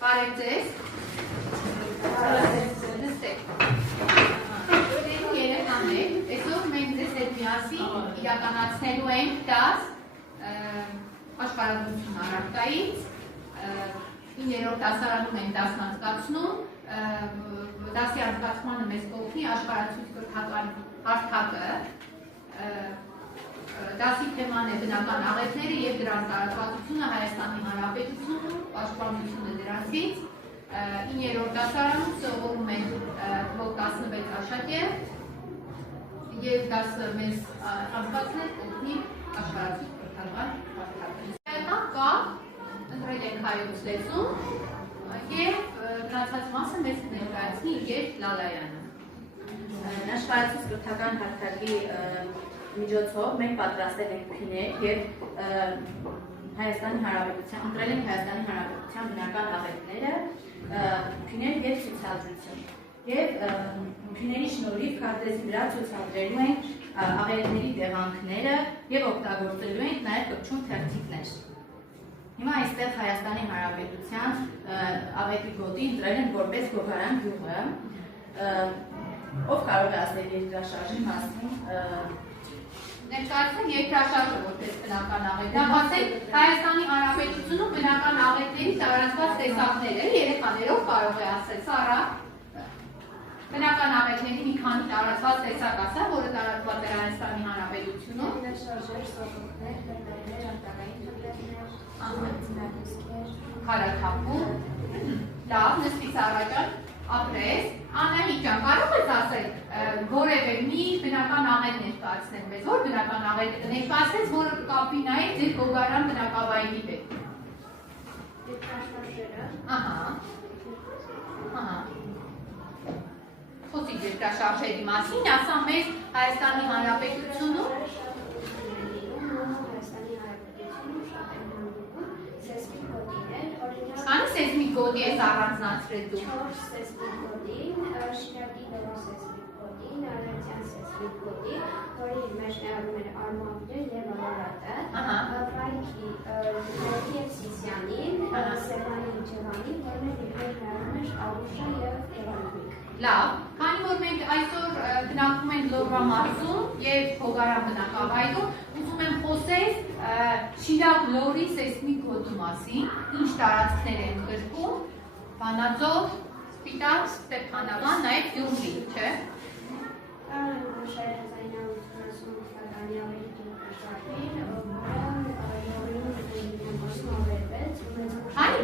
Բարև ձեզ։ Նստեք։ Երեխաներ, այսօր մենք ձեզ հետ միասին իրականացնելու ենք դաս աշխարհագրություն առարկայից 9-րդ դասարանում ենք դասն անցկացնում, դասի անցկացմանը մեզ կօգնի աշխարհացույց կրթական հարթակը, դասի թեման է բնական աղետները և դրանց տարածվածությունը Հայաստանի Հանրապետությունում, պաշտպանությունը դրանցից, 9-րդ դասարանում սովորում ենք թվով 16 աշակերտ և դասը մեզ անցկացնել կօգնի աշխարհացույց կրթական հարթակը։ Կա ընտրել ենք հայոց լեզուն և մնացած մասը մեզ կներկայացնի Իգետ Լալայանը։ Աշխարհացույց կրթական հարթակի միջոցով մենք պատրաստել ենք փիներ և Հայաստանի Հանրապետության, ընտրել ենք Հայաստանի Հանրապետության բնական աղետները, փիներ և ցուցադրություն։ Եվ փիների շնորհիվ քարտեզի վրա ցուցադրելու ենք աղետների տեղանքները և օգտագործելու ենք նաև կպչուն թերթիկներ։ Հիմա այստեղ Հայաստանի Հանրապետության աղետի գոտի ընտրել ենք որպես Գոգարան գյուղը, ով կարող է ասել երկրաշարժի մասին։ Ներկայացնենք երկրաշարժը որպես բնական աղետ։ Դա ասենք Հայաստանի Հանրապետությունում բնական աղետների տարածված տեսակները, երեխաներով կարող է ասել, Սարա, բնական աղետների մի քանի տարածված տեսակ ասա, որը տարածված է Հայաստանի Հանրապետությունում։ Քարաթափում, լավ, նստից առաջան, ապրես, Անահիտ ջան, կարող ես ասել որևէ մի բնական աղետ ներկայացնել մեզ, որ բնական աղետ ներկայացնես, որը կապի նաև ձեր Գոգարան բնակավայրի հետ։ Երկրաշարժերը։ Խոսի երկրաշարժերի մասին, ասա մեզ Հայաստանի Հանրապետությունում Քանի սեյսմիկ գոտի ես առանձնացրել դու։ 4 սեյսմիկ գոտի, Շիրակի դեպի սեյսմիկ գոտի, Նարեկյան սեյսմիկ գոտի, որի մեջ ներառում են Արմավիրը և Արարատը, Վայքի և Սիսյանին, Սևանի Ջևանին, որներ ներառում են Աղուշը և Էվանուիկ։ Լավ, քանի որ մենք այսօր բնակվում ենք Լոռվա մարզում և Գոգարան բնակավայրում, ուզում եմ խոսես Շիրակ Լոռի սեյսմիկ գոտու մասին, ինչ տարածքներ են գրկում, Վանաձոր, Սպիտակ, Ստեփանավան, նաև Գյումրի, չէ՞։ Կարող ենք նշել 1988 թվականի ավարտի երկրաշարժին, որը Լոռիում ավարտվեց, Քանի